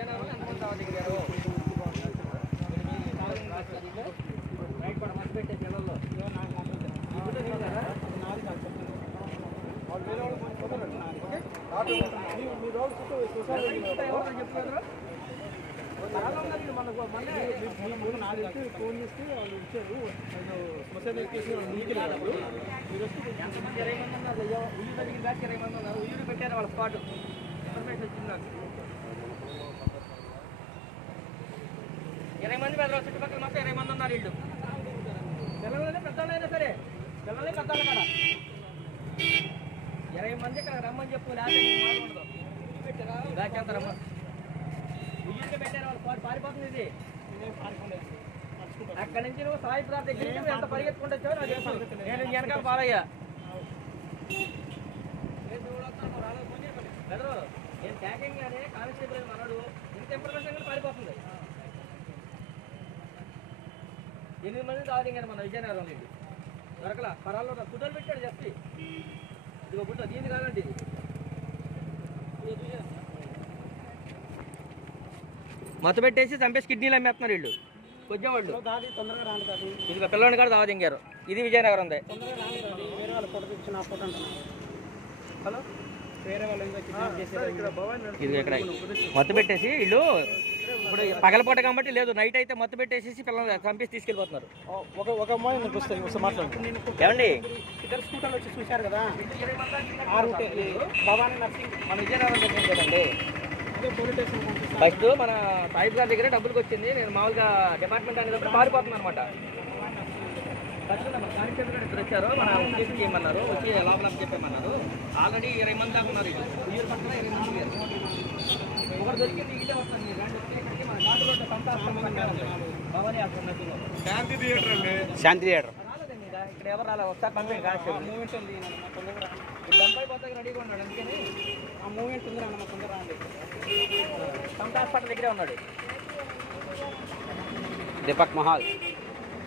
విజయనగరం ఎంతమంది దావా దిగారు రైట్ కూడా మస్తు పెట్టే జిల్లాలో చెప్తున్నారు మనకు మొన్న ఫోన్ చేస్తే వాళ్ళు ఇచ్చారు శ్మశాన కేసు నీకు రానప్పుడు ఎంతమంది 20 మంది ఉన్నారు ఉయ్యూరు జరిగిన దాకా 20 మంది ఉన్నారు ఉయ్యూరు పెట్టారు వాళ్ళ స్పాట్ ఇన్ఫర్మేషన్ వచ్చింది నాకు 20 మంది పెద్ద చుట్టుపక్కల మొత్తం 20 మంది ఉన్నారు వీళ్ళు పిల్లలైనా పెద్దవాళ్ళైనా సరే పిల్లలే పెద్దవాళ్ళు కదా 20 మంది ఇక్కడ రమ్మని చెప్పు లేకపోతే బ్యాక్ ఎంత రమ్మ ఉయ్యూరుగా పెట్టారు వాళ్ళు స్పాట్ పారిపోతుంది ఇది అక్కడి నుంచి నువ్వు సాయి ప్రార్థ దగ్గర నుంచి ఎంత పరిగెత్తుకుంటూ వచ్చావు నాకు తెలుసు నేను వెనకాల పాలయ్యా బెదరు నేను ప్యాకింగ్ కానీ కానిస్టేబుల్ మనడు ఇంత ఇన్ఫర్మేషన్ కానీ పారిపోతుంది 8 మంది తాగింగారు మన విజయనగరం నుండి దొరకలా పరాల్లో గుడ్డలు పెట్టాడు చెప్పి ఇది గుడ్డ దీన్ని కాదండి ఇది మత్తు పెట్టేసి చంపేసి కిడ్నీలు అమ్మేస్తున్నారు వీళ్ళు కొంచెం వాళ్ళు ఇది పిల్లవాడిని కూడా దావా దింగారు ఇది విజయనగరం ఉంది ఇది ఇక్కడ మత్తు పెట్టేసి వీళ్ళు ఇప్పుడు పగలపూట కాబట్టి లేదు నైట్ అయితే మత్తు పెట్టేసి పిల్లల్ని చంపేసి తీసుకెళ్ళిపోతున్నారు ఏమండి ఇద్దరు స్కూటర్లు వచ్చి చూశారు కదా భవానీ నర్సింగ్ మన విజయనగరం దగ్గర కదండి ఫస్ట్ మన సాయిబ్ గారి దగ్గర డబ్బులకి వచ్చింది నేను మామూలుగా డిపార్ట్మెంట్ అనేటప్పుడు మారిపోతున్నాను అనమాట ఫస్ట్ మన కానిస్టేబుల్ ఇద్దరు వచ్చారు మన కేసు చేయమన్నారు వచ్చి లోపల చెప్పేమన్నారు ఆల్రెడీ 20 మంది దాకా ఉన్నారు ఉయ్యూరు పక్కన 20 మంది ఒకటి దొరికింది ఇల్లే వస్తుంది మీరు రండి వచ్చి ఇక్కడికి మన ఘాటు రోడ్డు భవానీ శాంతి థియేటర్ అండి శాంతి థియేటర్ రాలేదండి ఇక్కడ ఎవరు రాలేదు ఒకసారి పంపించండి కానిస్టేబుల్ మూమెంట్ ఉంది డెంపై పోతాకి రెడీగా ఉన్నాడు అందుకని ఆ మూమెంట్ ఉంది అన్న తొందర రాండి సంత హాస్పిటల్ దగ్గరే ఉన్నాడు దీపక్ మహాల్